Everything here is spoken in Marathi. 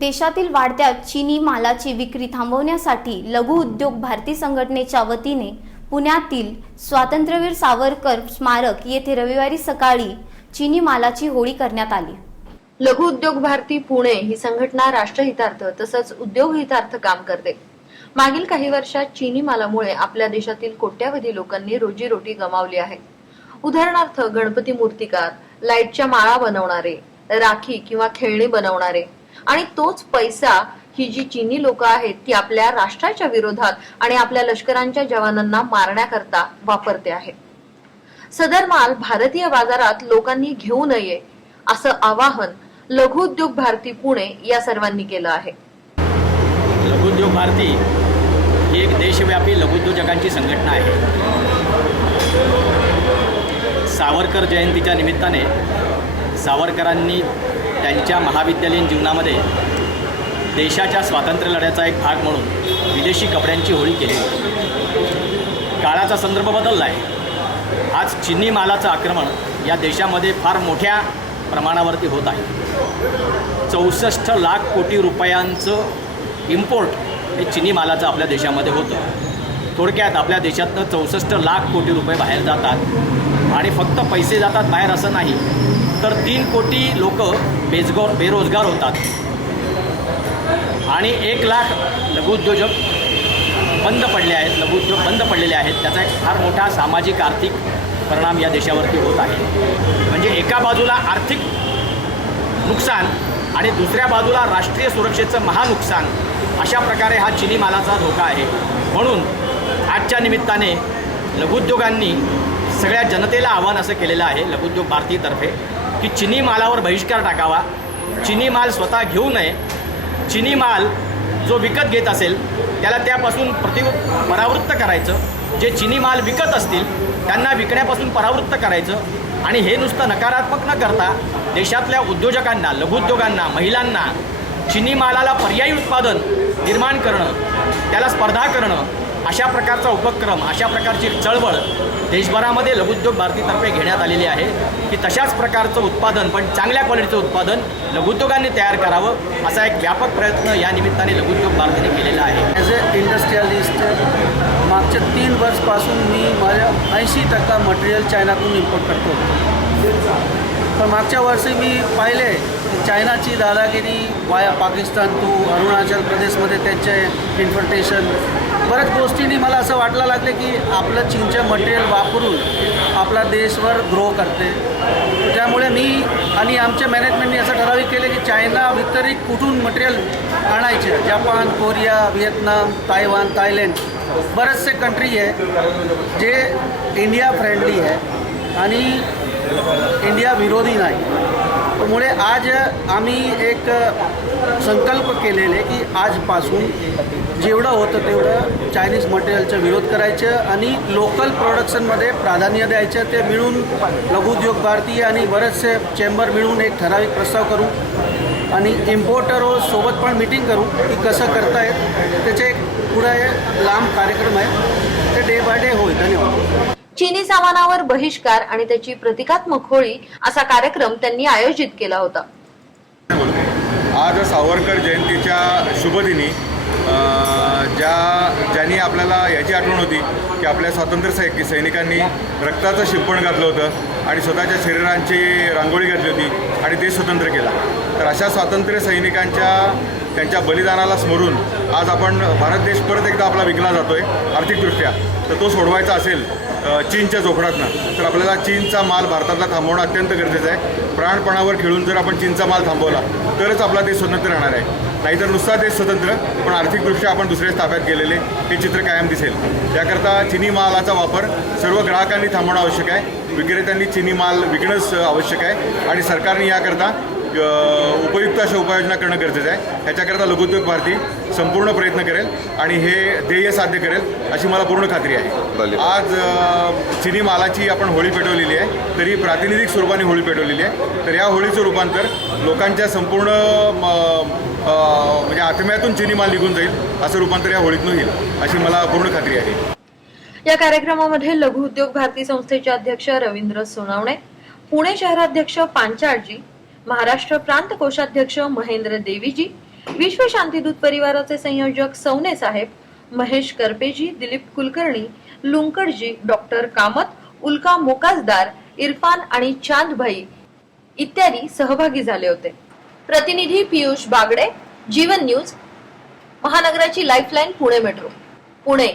देशातील वाढत्या चीनी मालाची विक्री थांबवण्यासाठी लघु उद्योग भारती संघटनेच्या वतीने पुण्यातील स्वातंत्र्यवीर सावरकर स्मारक येथे रविवारी सकाळी चीनी मालाची होळी करण्यात आली. लघु उद्योग भारती पुणे ही संघटना राष्ट्रहितार्थ तसंच उद्योग हितार्थ काम करते. मागील काही वर्षात चीनी मालामुळे आपल्या देशातील कोट्यावधी लोकांनी रोजीरोटी गमावली आहे. उदाहरणार्थ गणपती मूर्तिकार लाईटच्या माळा बनवणारे राखी किंवा खेळणी बनवणारे आणि तोच पैसा ही जी चीनी लोक आहेत ती आपल्या राष्ट्राच्या विरोधात आणि आपल्या लष्करांच्या जवानांना मारण्याकरता वापरते आहे सदर माल भारतीय बाजारात लोकांनी घेऊ नये असं आवाहन लघु उद्योग भारती पुणे या सर्वांनी केलं आहे. लघुउद्योग भारती ही एक देशव्यापी लघुउद्योजकांची संघटना आहे. सावरकर जयंतीच्या निमित्ताने सावरकरांनी त्यांच्या महाविद्यालयीन जीवनामध्ये देशाच्या स्वातंत्र्य लढ्याचा एक भाग म्हणून विदेशी कपड्यांची होळी केली. होती काळाचा संदर्भ बदलला आहे आज चिनी मालाचं आक्रमण या देशामध्ये फार मोठ्या प्रमाणावरती होत आहे. चौसष्ट लाख कोटी रुपयांचं इम्पोर्ट हे चिनी मालाचं आपल्या देशामध्ये होतं. थोडक्यात आपल्या देशातनं चौसष्ट लाख कोटी रुपये बाहेर जातात आणि फक्त पैसे जातात बाहेर असं नाही तर तीन कोटी लोक बेजगो बेरोजगार होतात. आणि एक लाख लघुउद्योजक बंद पडले आहेत. लघुउद्योग बंद पडलेले आहेत. त्याचा एक फार मोठा सामाजिक आर्थिक परिणाम या देशावरती होत आहे. म्हणजे एका बाजूला आर्थिक नुकसान आणि दुसऱ्या बाजूला राष्ट्रीय सुरक्षेचं महानुकसान अशा प्रकारे हा चिनी मालाचा धोका आहे. म्हणून आजच्या निमित्ताने लघुउद्योगांनी सगळ्या जनतेला आव्हान असं केलेलं आहे. लघुउद्योग भारतीतर्फे की चिनी मालावर बहिष्कार टाकावा. चिनी माल स्वतः घेऊ नये. चिनी माल जो विकत घेत असेल त्याला त्यापासून प्रति परावृत्त करायचं. जे चिनी माल विकत असतील त्यांना विकण्यापासून परावृत्त करायचं. आणि हे नुसतं नकारात्मक न करता देशातल्या उद्योजकांना लघुउद्योगांना महिलांना चिनी मालाला पर्यायी उत्पादन निर्माण करणं त्याला स्पर्धा करणं अशा प्रकारचा उपक्रम अशा प्रकारची चळवळ देशभरामध्ये लघुउद्योग भारतीतर्फे घेण्यात आलेली आहे की तशाच प्रकारचं उत्पादन पण चांगल्या क्वालिटीचं उत्पादन लघुद्योगांनी तयार करावं असा एक व्यापक प्रयत्न या निमित्ताने लघुउद्योग भारतीने केलेला आहे. ॲज अ इंडस्ट्रियलिस्ट मागच्या तीन वर्षपासून मी माझ्या ऐंशी टक्का मटेरियल चायनातून इम्पोर्ट करतो. पण मागच्या वर्षी मी पाहिले की चायनाची दादागिरी वाया पाकिस्तान टू अरुणाचल प्रदेशमध्ये त्यांचे इन्फर्टेशन बऱ्याच गोष्टींनी मला असं वाटलं लागलं की आपलं चीनचं मटेरियल वापरून आपला देशवर ग्रो करते. त्यामुळे मी आणि आमच्या मॅनेजमेंटने असं ठराविक केलं की चायना वितरित कुठून मटेरियल आणायचे? Japan Korea Vietnam Taiwan Thailand बरेचसे कंट्री आहे जे इंडिया फ्रेंडली आहे आणि इंडिया विरोधी नाही. त्यामुळे आज आम्ही एक संकल्प केलेले की आजपासून जेवढं होतं तेवढं चायनीज मटेरियलचा विरोध करायचं आणि लोकल प्रोडक्शनमध्ये प्राधान्य द्यायचं. ते मिळून लघुउद्योग भारतीय आणि बरेचसे चेंबर मिळून एक ठराविक प्रस्ताव करू आणि इम्पोर्टर सोबत पण मिटिंग करू की कसं करतायत. त्याचे एक पुढे लांब कार्यक्रम आहे. ते डे बाय डे होईल. धन्यवाद. चीनी सामानावर बहिष्कार आणि त्याची प्रतिकात्मक होळी असा कार्यक्रम त्यांनी आयोजित केला होता. आज सावरकर जयंतीच्या शुभदिनी ज्या ज्यांनी आपल्याला याची आठवण होती की आपल्या स्वातंत्र्य सै सैनिकांनी रक्ताचं शिंपण घातलं होतं आणि स्वतःच्या शरीरांची रांगोळी घातली होती आणि देश स्वतंत्र केला. तर अशा स्वातंत्र्य सैनिकांच्या त्यांच्या बलिदानाला स्मरून आज आपण भारत देश परत एकदा आपला विकला जातो आहे आर्थिकदृष्ट्या. तर तो सोडवायचा असेल चीनच्या जोखडातनं. तर आपल्याला चीनचा माल भारतातला थांबवणं अत्यंत गरजेचं आहे. प्राणपणावर खेळून जर आपण चीनचा माल थांबवला तरच आपला देश स्वतंत्र राहणार आहे. नाहीतर नुसता देश स्वतंत्र पण आर्थिकदृष्ट्या आपण दुसऱ्या ताब्यात गेलेले हे चित्र कायम दिसेल. त्याकरता चिनी मालाचा वापर सर्व ग्राहकांनी थांबवणं आवश्यक आहे विक्रेत्यांनी चिनी माल विकणंच आवश्यक आहे आणि सरकारने याकरता उपयुक्त अशा उपाययोजना करणं गरजेचं आहे. ह्याच्याकरता लघुउद्योग भारती संपूर्ण प्रयत्न करेल आणि हे ध्येय साध्य करेल अशी मला पूर्ण खात्री आहे. आज चिनी मालाची आपण होळी पेटवलेली आहे तरी प्रातिनिधिक स्वरूपाने होळी पेटवलेली आहे. तर या होळीचं रूपांतर लोकांच्या संपूर्ण म्हणजे आत्म्यातून चिनी माल निघून जाईल असं रूपांतर या होळीतून होईल अशी मला पूर्ण खात्री आहे. या कार्यक्रमामध्ये लघु उद्योग भारती संस्थेचे अध्यक्ष रवींद्र सोनावणे पुणे शहराध्यक्ष पांचाळजी महाराष्ट्र प्रांत कोषाध्यक्ष महेंद्र देवीजी विश्व शांतीदूत परिवाराचे संयोजक सौने साहेब महेश करपेजी दिलीप कुलकर्णी लुंकडजी डॉक्टर कामत उल्का मोकाजदार इरफान आणि चांदभाई इत्यादी सहभागी झाले होते. प्रतिनिधी पियुष बागडे जीवन न्यूज महानगराची लाईफलाईन पुणे मेट्रो. पुणे.